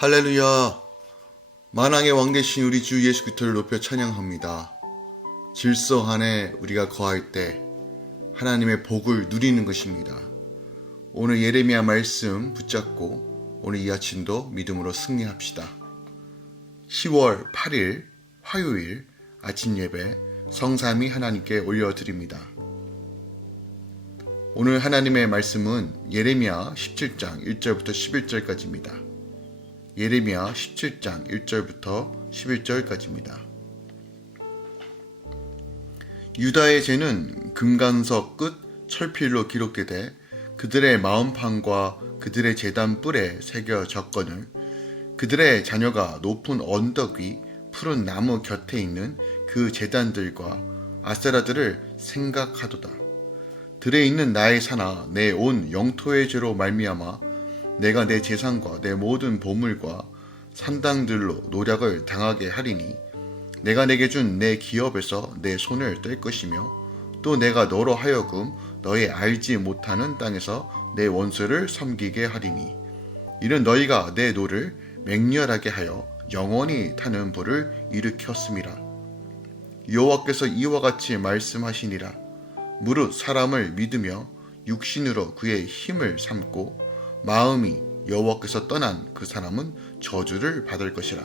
할렐루야! 만왕의 왕 되신 우리 주 예수 그리스도를 높여 찬양합니다. 질서 안에 우리가 거할 때 하나님의 복을 누리는 것입니다. 오늘 예레미야 말씀 붙잡고 오늘 이 아침도 믿음으로 승리합시다. 10월 8일 화요일 아침 예배 성삼위 하나님께 올려드립니다. 오늘 하나님의 말씀은 예레미야 17장 1절부터 11절까지입니다. 예레미야 17장 1절부터 11절까지입니다. 유다의 죄는 금강석 끝 철필로 기록되되 그들의 마음판과 그들의 제단 뿔에 새겨 적거늘 그들의 자녀가 높은 언덕 위 푸른 나무 곁에 있는 그 제단들과 아세라들을 생각하도다. 들에 있는 나의 산하 내 온 영토의 죄로 말미암아 내가 내 재산과 내 모든 보물과 산당들로 노략을 당하게 하리니 내가 내게 준 내 기업에서 내 손을 뗄 것이며 또 내가 너로 하여금 너의 알지 못하는 땅에서 내 원수를 섬기게 하리니 이는 너희가 내 노를 맹렬하게 하여 영원히 타는 불을 일으켰음이라. 여호와께서 이와 같이 말씀하시니라. 무릇 사람을 믿으며 육신으로 그의 힘을 삼고 마음이 여호와께서 떠난 그 사람은 저주를 받을 것이라.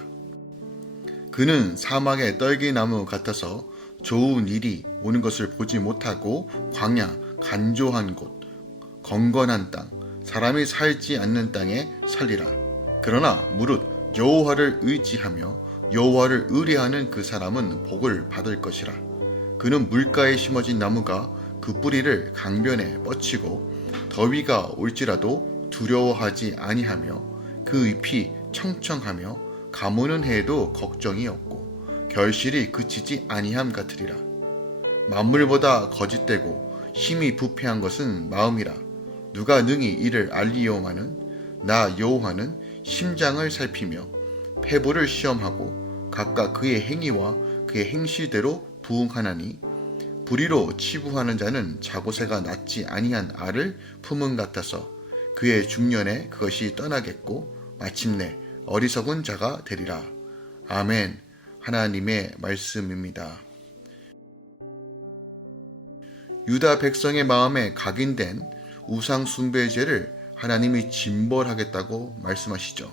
그는 사막의 떨기나무 같아서 좋은 일이 오는 것을 보지 못하고 광야, 간조한 곳, 건건한 땅, 사람이 살지 않는 땅에 살리라. 그러나 무릇 여호와를 의지하며 여호와를 의뢰하는 그 사람은 복을 받을 것이라. 그는 물가에 심어진 나무가 그 뿌리를 강변에 뻗치고 더위가 올지라도 두려워하지 아니하며 그 잎이 청청하며 가무는 해에도 걱정이 없고 결실이 그치지 아니함 같으리라. 만물보다 거짓되고 힘이 부패한 것은 마음이라. 누가 능히 이를 알리오마는 나 여호와는 심장을 살피며 폐부를 시험하고 각각 그의 행위와 그의 행실대로 부응하나니 불의로 치부하는 자는 자고새가 낳지 아니한 알을 품은 같아서 그의 중년에 그것이 떠나겠고 마침내 어리석은 자가 되리라. 아멘. 하나님의 말씀입니다. 유다 백성의 마음에 각인된 우상 숭배의 죄를 하나님이 징벌하겠다고 말씀하시죠.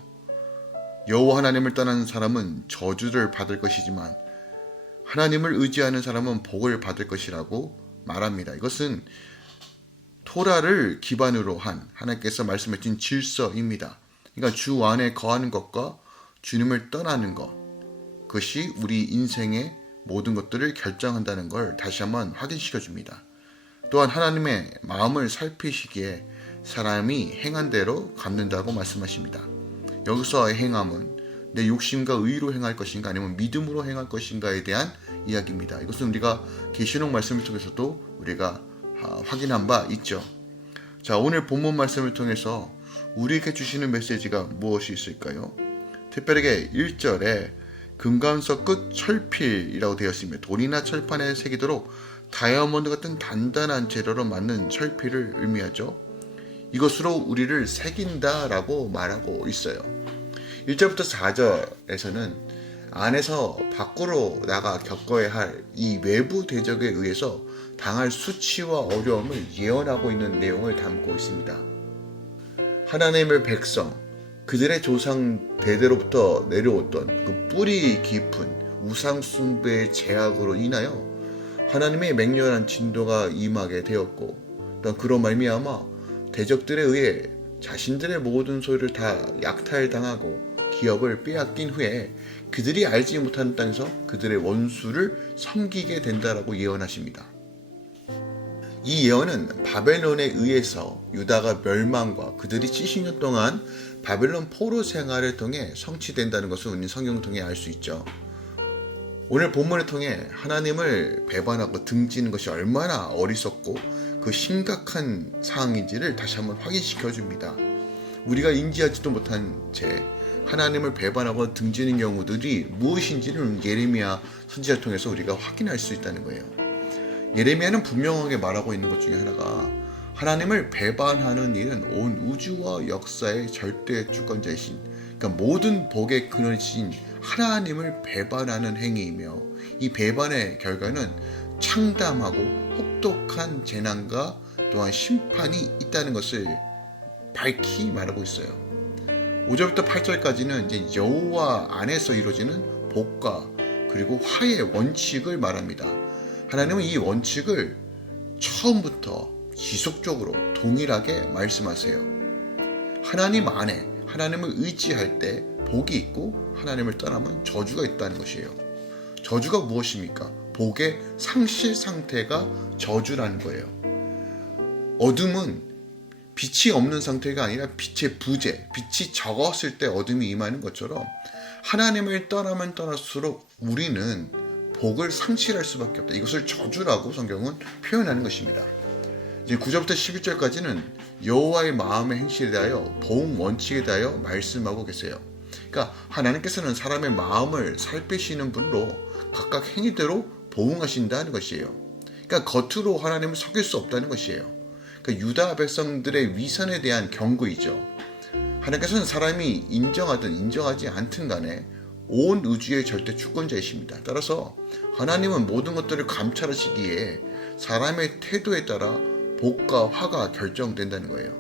여호와 하나님을 떠나는 사람은 저주를 받을 것이지만 하나님을 의지하는 사람은 복을 받을 것이라고 말합니다. 이것은 토라를 기반으로 한 하나님께서 말씀하신 질서입니다. 그러니까 주 안에 거하는 것과 주님을 떠나는 것, 그것이 우리 인생의 모든 것들을 결정한다는 걸 다시 한번 확인시켜 줍니다. 또한 하나님의 마음을 살피시기에 사람이 행한 대로 갚는다고 말씀하십니다. 여기서의 행함은 내 욕심과 의로 행할 것인가 아니면 믿음으로 행할 것인가에 대한 이야기입니다. 이것은 우리가 계시록 말씀을 통해서도 우리가 확인한 바 있죠. 자, 오늘 본문 말씀을 통해서 우리에게 주시는 메시지가 무엇이 있을까요? 특별하게 1절에 금강석 끝 철필이라고 되어 있습니다. 돌이나 철판에 새기도록 다이아몬드 같은 단단한 재료로 만든 철필을 의미하죠. 이것으로 우리를 새긴다라고 말하고 있어요. 1절부터 4절에서는 안에서 밖으로 나가 겪어야 할 이 외부 대적에 의해서 당할 수치와 어려움을 예언하고 있는 내용을 담고 있습니다. 하나님의 백성, 그들의 조상 대대로부터 내려왔던 그 뿌리 깊은 우상 숭배의 제약으로 인하여 하나님의 맹렬한 진도가 임하게 되었고, 또 그로 말미암아 대적들에 의해 자신들의 모든 소유를 다 약탈당하고 기업을 빼앗긴 후에 그들이 알지 못하는 땅에서 그들의 원수를 섬기게 된다라고 예언하십니다. 이 예언은 바벨론에 의해서 유다가 멸망과 그들이 70년 동안 바벨론 포로 생활을 통해 성취된다는 것을 우리는 성경을 통해 알 수 있죠. 오늘 본문을 통해 하나님을 배반하고 등지는 것이 얼마나 어리석고 그 심각한 상황인지를 다시 한번 확인시켜 줍니다. 우리가 인지하지도 못한 채 하나님을 배반하고 등지는 경우들이 무엇인지를 예레미야 선지자를 통해서 우리가 확인할 수 있다는 거예요. 예레미야는 분명하게 말하고 있는 것 중에 하나가 하나님을 배반하는 일은 온 우주와 역사의 절대 주권자이신, 그러니까 모든 복의 근원이신 하나님을 배반하는 행위이며, 이 배반의 결과는 창담하고 혹독한 재난과 또한 심판이 있다는 것을 밝히 말하고 있어요. 5절부터 8절까지는 이제 여호와 안에서 이루어지는 복과 그리고 화해의 원칙을 말합니다. 하나님은 이 원칙을 처음부터 지속적으로 동일하게 말씀하세요. 하나님 안에 하나님을 의지할 때 복이 있고, 하나님을 떠나면 저주가 있다는 것이에요. 저주가 무엇입니까? 복의 상실 상태가 저주라는 거예요. 어둠은 빛이 없는 상태가 아니라 빛의 부재, 빛이 적었을 때 어둠이 임하는 것처럼 하나님을 떠나면 떠날수록 우리는 복을 상실할 수밖에 없다. 이것을 저주라고 성경은 표현하는 것입니다. 이제 9절부터 11절까지는 여호와의 마음의 행실에 대하여 보응 원칙에 대하여 말씀하고 계세요. 그러니까 하나님께서는 사람의 마음을 살피시는 분으로 각각 행위대로 보응하신다는 것이에요. 그러니까 겉으로 하나님을 속일 수 없다는 것이에요. 그러니까 유다 백성들의 위선에 대한 경고이죠. 하나님께서는 사람이 인정하든 인정하지 않든 간에 온 우주의 절대 주권자이십니다. 따라서 하나님은 모든 것들을 감찰하시기에 사람의 태도에 따라 복과 화가 결정된다는 거예요.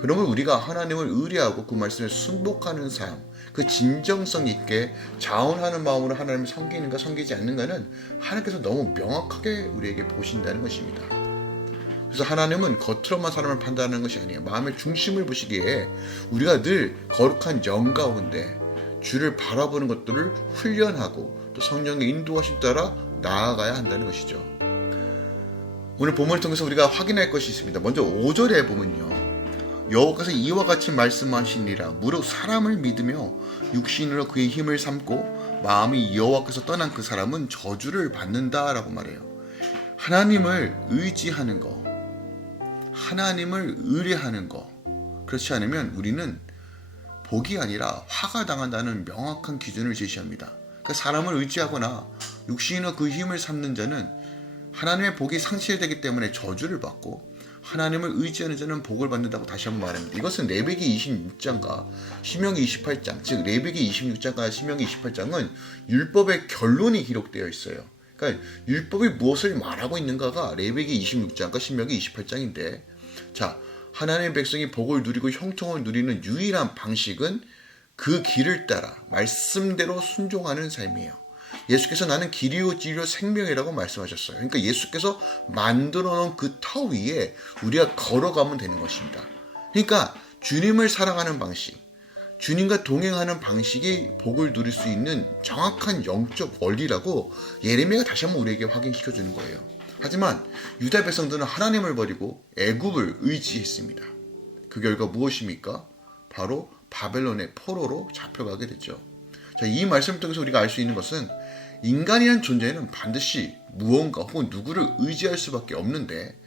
그러면 우리가 하나님을 의뢰하고 그 말씀에 순복하는 삶, 그 진정성 있게 자원하는 마음으로 하나님을 섬기는가 섬기지 않는가는 하나님께서 너무 명확하게 우리에게 보신다는 것입니다. 그래서 하나님은 겉으로만 사람을 판단하는 것이 아니에요. 마음의 중심을 보시기에 우리가 늘 거룩한 영 가운데 주를 바라보는 것들을 훈련하고 또 성령의 인도하심 따라 나아가야 한다는 것이죠. 오늘 본문을 통해서 우리가 확인할 것이 있습니다. 먼저 5절에 보면요, 여호와께서 이와 같이 말씀하시니라. 무릇 사람을 믿으며 육신으로 그의 힘을 삼고 마음이 여호와께서 떠난 그 사람은 저주를 받는다라고 말해요. 하나님을 의지하는 것, 하나님을 의뢰하는 것, 그렇지 않으면 우리는 복이 아니라 화가 당한다는 명확한 기준을 제시합니다. 그러니까 사람을 의지하거나 육신으로 그 힘을 삼는 자는 하나님의 복이 상실되기 때문에 저주를 받고, 하나님을 의지하는 자는 복을 받는다고 다시 한번 말합니다. 이것은 레위기 26장과 신명기 28장, 즉 레위기 26장과 신명기 28장은 율법의 결론이 기록되어 있어요. 그러니까 율법이 무엇을 말하고 있는가가 레위기 26장과 신명기 28장인데, 자, 하나님의 백성이 복을 누리고 형통을 누리는 유일한 방식은 그 길을 따라 말씀대로 순종하는 삶이에요. 예수께서 나는 길이요 진리요 생명이라고 말씀하셨어요. 그러니까 예수께서 만들어 놓은 그 터 위에 우리가 걸어가면 되는 것입니다. 그러니까 주님을 사랑하는 방식, 주님과 동행하는 방식이 복을 누릴 수 있는 정확한 영적 원리라고 예레미야가 다시 한번 우리에게 확인시켜 주는 거예요. 하지만 유다 백성들은 하나님을 버리고 애굽을 의지했습니다. 그 결과 무엇입니까? 바로 바벨론의 포로로 잡혀가게 됐죠. 자, 이 말씀을 통해서 우리가 알 수 있는 것은 인간이란 존재는 반드시 무언가 혹은 누구를 의지할 수밖에 없는데,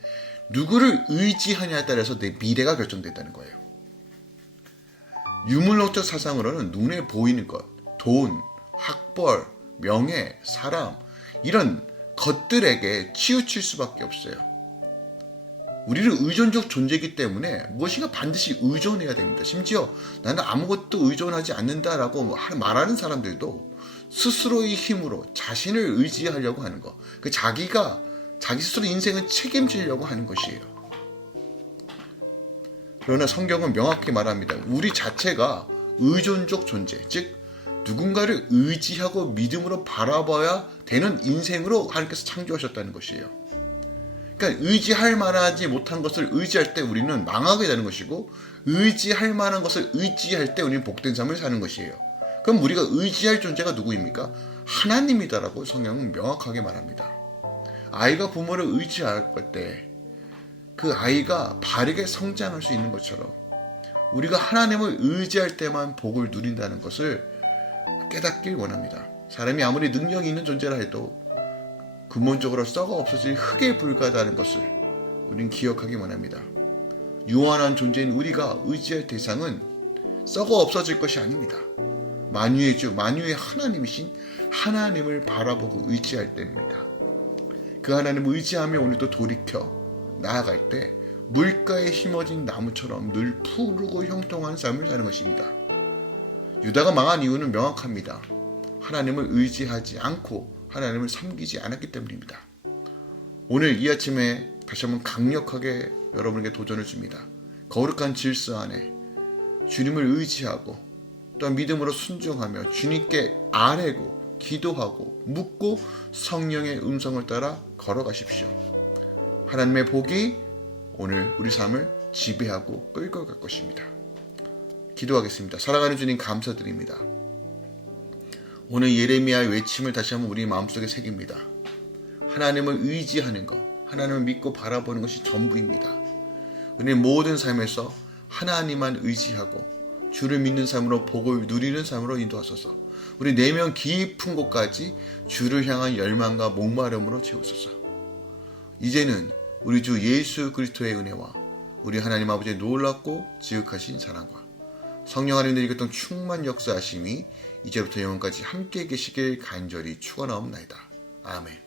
누구를 의지하냐에 따라서 내 미래가 결정된다는 거예요. 유물론적 사상으로는 눈에 보이는 것, 돈, 학벌, 명예, 사람, 이런 것들에게 치우칠 수밖에 없어요. 우리는 의존적 존재이기 때문에 무엇인가 반드시 의존해야 됩니다. 심지어 나는 아무것도 의존하지 않는다라고 말하는 사람들도 스스로의 힘으로 자신을 의지하려고 하는 것, 자기 스스로 인생을 책임지려고 하는 것이에요. 그러나 성경은 명확히 말합니다. 우리 자체가 의존적 존재, 즉 누군가를 의지하고 믿음으로 바라봐야 되는 인생으로 하나님께서 창조하셨다는 것이에요. 그러니까 의지할 만하지 못한 것을 의지할 때 우리는 망하게 되는 것이고, 의지할 만한 것을 의지할 때 우리는 복된 삶을 사는 것이에요. 그럼 우리가 의지할 존재가 누구입니까? 하나님이다라고 성경은 명확하게 말합니다. 아이가 부모를 의지할 때 그 아이가 바르게 성장할 수 있는 것처럼 우리가 하나님을 의지할 때만 복을 누린다는 것을 깨닫길 원합니다. 사람이 아무리 능력이 있는 존재라 해도 근본적으로 썩어 없어질 흙에 불과하다는 것을 우리는 기억하기 원합니다. 유한한 존재인 우리가 의지할 대상은 썩어 없어질 것이 아닙니다. 만유의 주, 만유의 하나님이신 하나님을 바라보고 의지할 때입니다. 그 하나님을 의지하며 오늘도 돌이켜 나아갈 때 물가에 심어진 나무처럼 늘 푸르고 형통한 삶을 사는 것입니다. 유다가 망한 이유는 명확합니다. 하나님을 의지하지 않고 하나님을 섬기지 않았기 때문입니다. 오늘 이 아침에 다시 한번 강력하게 여러분에게 도전을 줍니다. 거룩한 질서 안에 주님을 의지하고 또한 믿음으로 순종하며 주님께 아뢰고 기도하고 묻고 성령의 음성을 따라 걸어가십시오. 하나님의 복이 오늘 우리 삶을 지배하고 끌고 갈 것입니다. 기도하겠습니다. 사랑하는 주님 감사드립니다. 오늘 예레미야의 외침을 다시 한번 우리 마음속에 새깁니다. 하나님을 의지하는 것, 하나님을 믿고 바라보는 것이 전부입니다. 우리 모든 삶에서 하나님만 의지하고 주를 믿는 삶으로 복을 누리는 삶으로 인도하소서. 우리 내면 깊은 곳까지 주를 향한 열망과 목마름으로 채우소서. 이제는 우리 주 예수 그리스도의 은혜와 우리 하나님 아버지의 놀랍고 지극하신 사랑과 성령 하나님의 이것던 충만 역사하심이 이제부터 영원까지 함께 계시길 간절히 축원하옵나이다. 아멘.